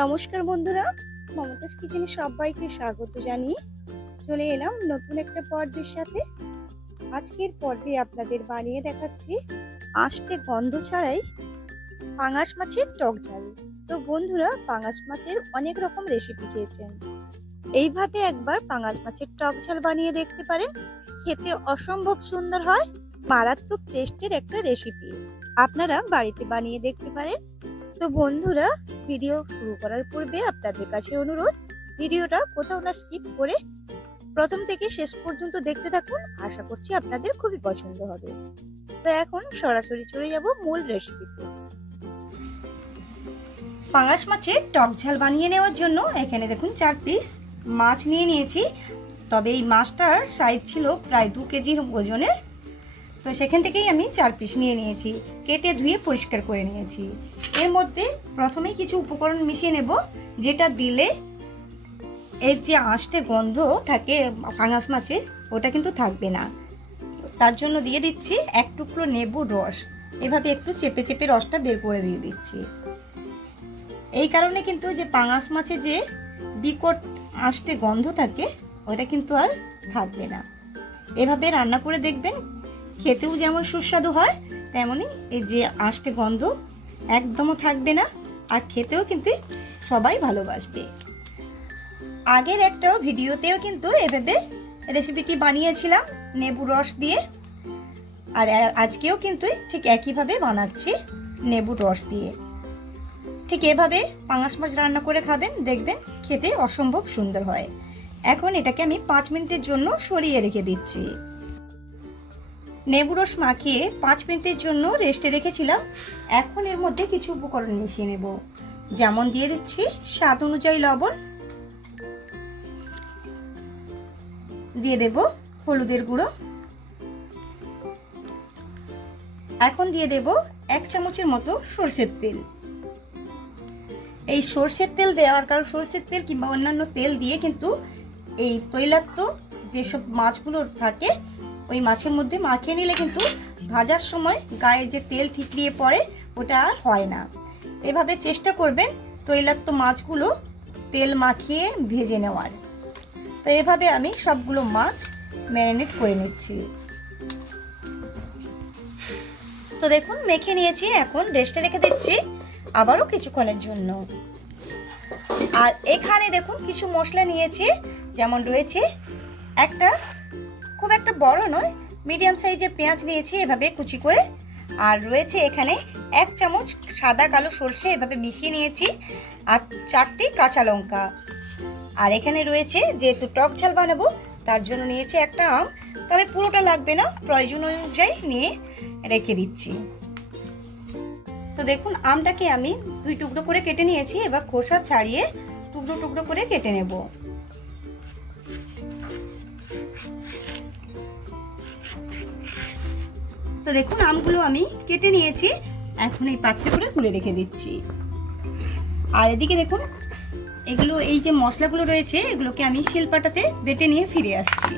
নমস্কার বন্ধুরা, মমতাজ কিচেনে সবাইকে স্বাগত জানিয়ে চলে এলাম নতুন একটা পর্বের সাথে। আজকের পর্বে আপনাদের বানিয়ে দেখাচ্ছি আঁশটে গন্ধ ছাড়াই পাঙাশ মাছের টক ঝাল। তো বন্ধুরা, পাঙাশ মাছের অনেক রকম রেসিপি খেয়েছেন, এইভাবে একবার পাঙাশ মাছের টক ঝাল বানিয়ে দেখতে পারেন। খেতে অসম্ভব সুন্দর হয়, মারাত্মক টেস্টের একটা রেসিপি। আপনারা বাড়িতে বানিয়ে দেখতে পারেন। তো বন্ধুরা, ভিডিও শুরু করার পূর্বে আপনাদের কাছে অনুরোধ, ভিডিওটা কোথাও না স্কিপ করে প্রথম থেকে শেষ পর্যন্ত দেখতে থাকুন। আশা করছি আপনাদের খুবই পছন্দ হবে। তো এখন সরাসরি চলে যাব মূল রেসিপিতে। পাঙাশ মাছের টক ঝাল বানিয়ে নেওয়ার জন্য এখানে দেখুন 4 পিস মাছ নিয়ে নিয়েছি। তবে এই মাছটার সাইজ ছিল প্রায় 2 কেজির ওজনের। তো সেখান থেকেই আমি 4 পিস নিয়ে নিয়েছি, কেটে ধুয়ে পরিষ্কার করে নিয়েছি। এর মধ্যে প্রথমেই কিছু উপকরণ মিশিয়ে নেব, যেটা দিলে এর যে আঁশটে গন্ধ থাকে পাঙাশ মাছের, ওটা কিন্তু থাকবে না। তার জন্য দিয়ে দিচ্ছি 1 টুকরো লেবুর রস। এভাবে একটু চেপে চেপে রসটা বের করে দিয়ে দিচ্ছি। এই কারণে কিন্তু যে পাঙাশ মাছে যে বিকট আঁশটে গন্ধ থাকে, ওটা কিন্তু আর থাকবে না। এভাবে রান্না করে দেখবেন, খেতেও যেমন সুস্বাদু হয়, তেমনই এই যে আঁশটে গন্ধ একদমও থাকবে না, আর খেতেও কিন্তু সবাই ভালোবাসবে। আগের একটা ভিডিওতেও কিন্তু এভাবে রেসিপিটি বানিয়েছিলাম লেবু রস দিয়ে, আর আজকেও কিন্তু ঠিক একইভাবে বানাচ্ছি লেবু রস দিয়ে। ঠিক এভাবে পাঙাশ মাছ রান্না করে খাবেন, দেখবেন খেতে অসম্ভব সুন্দর হয়। এখন এটাকে আমি 5 মিনিটের জন্য সরিয়ে রেখে দিচ্ছি। লেবু রস মাখিয়ে 5 মিনিটের জন্য রেস্টে রেখেছিলাম। এখন এর মধ্যে কিছু উপকরণ মিশিয়ে নেব, যেমন দিয়ে দিচ্ছি স্বাদ অনুযায়ী লবণ, দিয়ে দেব হলুদের গুঁড়ো, এখন দিয়ে দেব 1 চামচের মতো সরষের তেল। এই সরষের তেল দেওয়ার কারণ, সরষের তেল কিংবা অন্যান্য তেল দিয়ে কিন্তু এই তৈলাক্ত যেসব মাছগুলো থাকে ওই মাছের মধ্যে মাখিয়ে নিলে কিন্তু ভাজার সময় গায়ে যে তেল ঠিকরিয়ে পড়ে, ওটা আর হয় না। এভাবে চেষ্টা করবেন তৈলাক্ত মাছগুলো তেল মাখিয়ে ভেজে নেওয়ার। তো এভাবে আমি সবগুলো মাছ ম্যারিনেট করে নিচ্ছি। তো দেখুন মেখে নিয়েছি, এখন রেস্টে রেখে দিচ্ছি আবারও কিছুক্ষণের জন্য। আর এখানে দেখুন কিছু মশলা নিয়েছি, যেমন রয়েছে একটা খুব একটা বড় নয়, মিডিয়াম সাইজের পেঁয়াজ নিয়েছি এভাবে কুচি করে, আর রয়েছে এখানে 1 চামচ সাদা কালো সরষে এভাবে মিশিয়ে নিয়েছি, আর 4টি কাঁচা লঙ্কা। আর এখানে রয়েছে, যেহেতু টক ঝাল বানাবো তার জন্য নিয়েছি একটা আম, তবে পুরোটা লাগবে না, প্রয়োজন অনুযায়ী নিয়ে রেখে দিচ্ছি। তো দেখুন আমটাকে আমি 2 টুকরো করে কেটে নিয়েছি, এবার খোসা ছাড়িয়ে টুকরো টুকরো করে কেটে নেব। তো দেখুন আমগুলো আমি কেটে নিয়েছি, এখন এই পাত্রে করে তুলে রেখে দিচ্ছি। আর এদিকে দেখুন এগুলো, এই যে মশলাগুলো রয়েছে এগুলোকে আমি শিলপাটাতে বেটে নিয়ে ফিরে আসছি।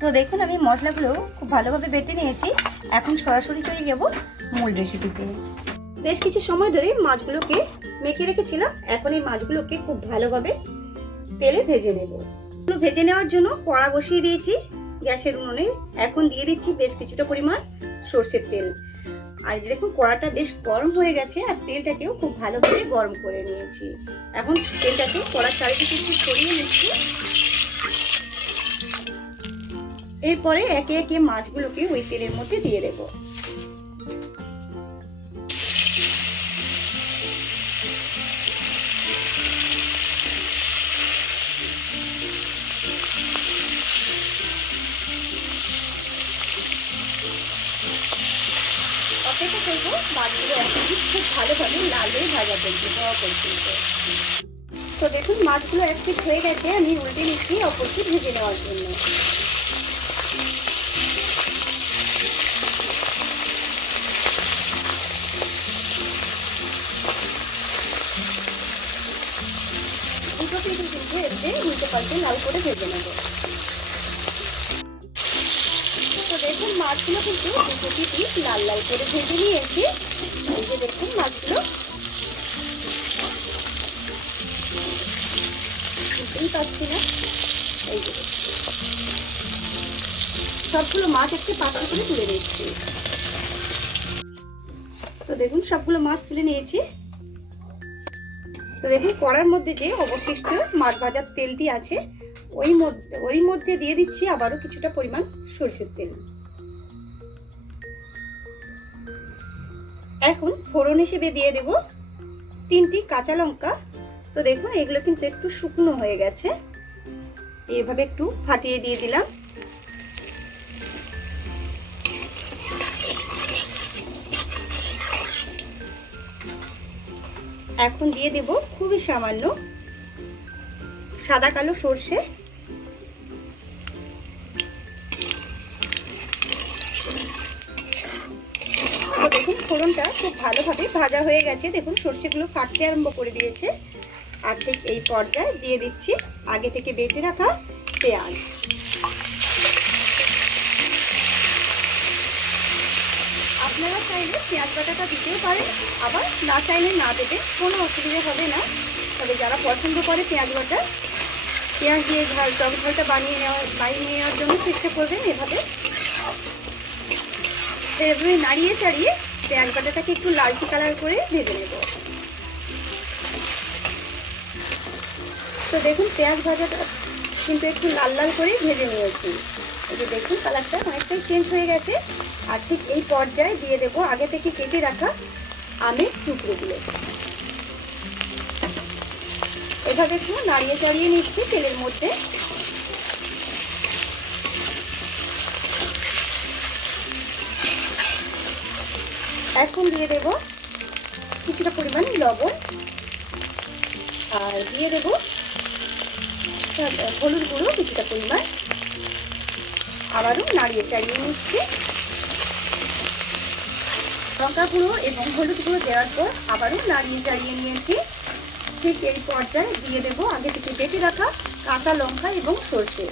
তো দেখুন আমি মশলাগুলো খুব ভালোভাবে বেটে নিয়েছি, এখন সরাসরি চলে যাব মূল রেসিপিতে। বেশ কিছু সময় ধরে মাছগুলোকে মেখে রেখেছিলাম, এখন এই মাছগুলোকে খুব ভালোভাবে তেলে ভেজে নেব। ভেজে নেওয়ার জন্য কড়া বসিয়ে দিয়েছি গ্যাসের উনুনে। এখন দিয়ে দিচ্ছি বেশ কিছুটা পরিমাণ সরষের তেল। আর দেখুন কড়াটা বেশ গরম হয়ে গেছে, আর তেলটাকেও খুব ভালোভাবে গরম করে নিয়েছি। এখন তেলটাকে কড়ার চারিদিকে একটু ছড়িয়ে নিচ্ছি। এরপরে একে একে মাছগুলোকে ওই তেলের মধ্যে দিয়ে দেব। অপেক্ষা করবো মাছগুলো একদিন খুব ভালোভাবে লাল হয়ে ভাজা পর্যন্ত। তো দেখুন মাছগুলো এক পিঠ হয়ে গেছে, আমি উল্টে নিচ্ছি অপর পিঠ ভেজে নেওয়ার জন্য। দুটো পিঠই কিন্তু এতে উল্টে পাল্টে লাল করে ভেজে নেব। তো দেখুন মাছগুলো কিন্তু দুটো পিঠই লাল লাল করে ভেজে নিয়েছি। এই যে দেখুন মাছগুলো দেখতেই পাচ্ছি না। এই যে সবগুলো মাছ একটি পাত্র করে তুলে নিচ্ছি। তো দেখুন সবগুলো মাছ তুলে নিয়েছি। তো দেখুন কড়ার মধ্যে যে অবশিষ্ট মাছ ভাজার তেলটি আছে ওই মধ্যে দিয়ে দিচ্ছি আবারও কিছুটা পরিমাণ সরষের তেল। এখন ফোড়ন হিসেবে দিয়ে দেব 3টি কাঁচা লঙ্কা। তো দেখুন এগুলো কিন্তু একটু শুকনো হয়ে গেছে, এইভাবে একটু ফাটিয়ে দিয়ে দিলাম। এখন দিয়ে দেব খুবই সামান্য সাদা কালো সর্ষে। তো দেখুন ফোড়নটা খুব ভালোভাবে ভাজা হয়ে গেছে, দেখুন সর্ষেগুলো ফাটতে আরম্ভ করে দিয়েছে। আর ঠিক এই পর্যায়ে দিয়ে দিচ্ছি আগে থেকে বেটে রাখা পেঁয়াজ। আপনারা চাইলে পেঁয়াজ বাটাটা দিতেও পারেন, আবার না চাইলে না দেবেন, কোনো অসুবিধা হবে না। তবে যারা পছন্দ করে পেঁয়াজ বাটা, পেঁয়াজ দিয়ে টক ঝালটা বানিয়ে নেওয়ার জন্য চেষ্টা করবেন। এভাবে নাড়িয়ে চাড়িয়ে পেঁয়াজ বাটাটাকে একটু লালচে কালার করে ভেজে নেব। তো দেখুন পেঁয়াজ ভাজাটা কিন্তু একটু লাল লাল করে ভেজে নিয়েছি। এই যে দেখুন কালারটা অনেকটাই চেঞ্জ হয়ে গেছে। আর ঠিক এই পর্যায়ে দিয়ে দেবো আগে থেকে কেটে রাখা আমের টুকরোগুলো। এভাবে একটু নাড়িয়ে চাড়িয়ে নিচ্ছি তেলের মধ্যে। এখন দিয়ে দেব কিছুটা পরিমাণ লবণ, আর দিয়ে দেব হলুদ গুঁড়ো কিছুটা পরিমাণ। আবারও নাড়িয়ে চাড়িয়ে নিচ্ছি। লঙ্কা গুঁড়ো এবং হলুদ গুঁড়ো দেওয়ার পর আবারও নাড়িয়ে চাড়িয়ে নিয়েছি। ঠিক এই পর্যায়ে দিয়ে দেব আগে থেকে বেটে রাখা কাঁচা লঙ্কা এবং সরষে।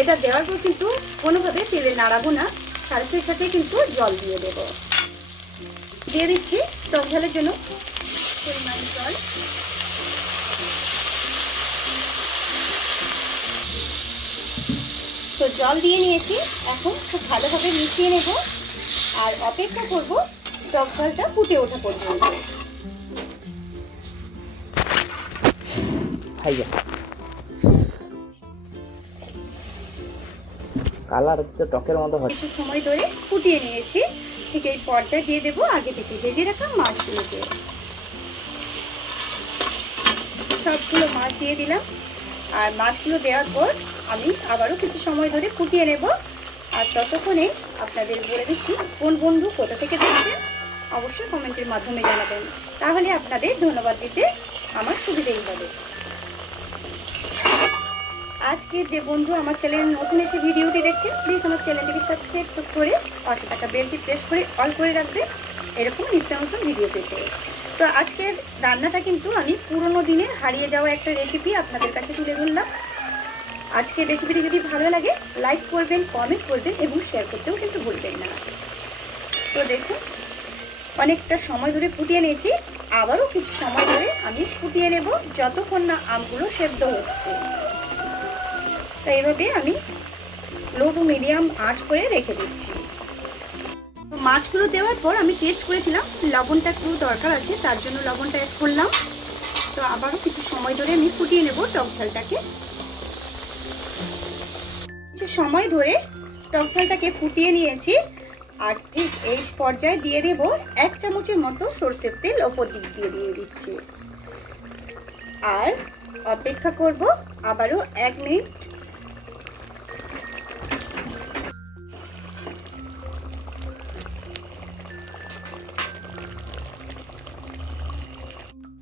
এটা দেওয়ার পর কিন্তু কোনোভাবে তেলে নাড়াবো না, সাথে সাথে কিন্তু জল দিয়ে দেব। দিয়ে দিচ্ছি টক ঝালের জন্য পরিমাণ জল। তো জল দিয়ে নিয়েছি, এখন খুব ভালোভাবে মিশিয়ে নেব আর অপেক্ষা করব টক ঝালটা ফুটে ওঠা পর্যন্ত। কালার তো টকের মতো হয়। কিছু সময় ধরে ফুটিয়ে নিয়েছি। ঠিক এই পর্যায়ে দিয়ে দেবো আগে থেকে ভেজে রাখা মাছগুলোকে। সবগুলো মাছ দিয়ে দিলাম। আর মাছগুলো দেওয়ার পর আমি আবারও কিছু সময় ধরে ফুটিয়ে নেব। আর ততক্ষণে আপনাদের বলে দিচ্ছি কোন বন্ধু কোথা থেকে দেখছেন অবশ্যই কমেন্টের মাধ্যমে জানাবেন, তাহলে আপনাদের ধন্যবাদ দিতে আমার সুবিধাই হবে। আজকে যে বন্ধু আমার চ্যানেলে নতুন এসে ভিডিওটি দেখছেন, প্লিজ আমার চ্যানেলটিকে সাবস্ক্রাইব করে পাশে থাকা বেলটি প্রেস করে অল করে রাখবে এরকম নিত্য নতুন ভিডিও পেতে। তো আজকের রান্নাটা কিন্তু আমি পুরনো দিনের হারিয়ে যাওয়া একটা রেসিপি আপনাদের কাছে তুলে ধরলাম। আজকের রেসিপিটি যদি ভালো লাগে লাইক করবেন, কমেন্ট করবেন এবং শেয়ার করতেও কিন্তু ভুলবেন না। তো দেখুন অনেকটা সময় ধরে ফুটিয়ে নিয়েছি, আবারও কিছু সময় ধরে আমি ফুটিয়ে নেব যতক্ষণ না আমগুলো সেদ্ধ হচ্ছে। তো এইভাবে আমি লো টু মিডিয়াম আঁচ করে রেখে দিচ্ছি। তো মাছগুলো দেওয়ার পর আমি টেস্ট করেছিলাম, লবণটা একটু দরকার আছে, তার জন্য লবণটা অ্যাড করলাম। তো আবারও কিছু সময় ধরে আমি ফুটিয়ে নেব টক ঝালটাকে। কিছু সময় ধরে টক ঝালটাকে ফুটিয়ে নিয়েছি। আর ঠিক এই পর্যায়ে দিয়ে দেব 1 চামচের মতো সরষের তেল ওপর দিক দিয়ে দিয়ে দিচ্ছি। আর অপেক্ষা করব আবারও 1 মিনিট।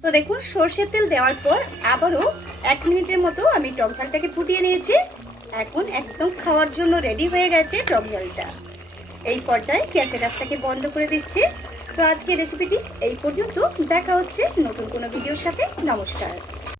তো দেখুন সরষের তেল দেওয়ার পর আবারও 1 মিনিটের মতো আমি টক ঝালটাকে ফুটিয়ে নিয়েছি। এখন একদম খাওয়ার জন্য রেডি হয়ে গেছে টক ঝালটা। এই পর্যায়ে গ্যাসের আঁচটাকে বন্ধ করে দিচ্ছি। তো আজকের রেসিপিটি এই পর্যন্ত, দেখা হচ্ছে নতুন কোনো ভিডিওর সাথে। নমস্কার।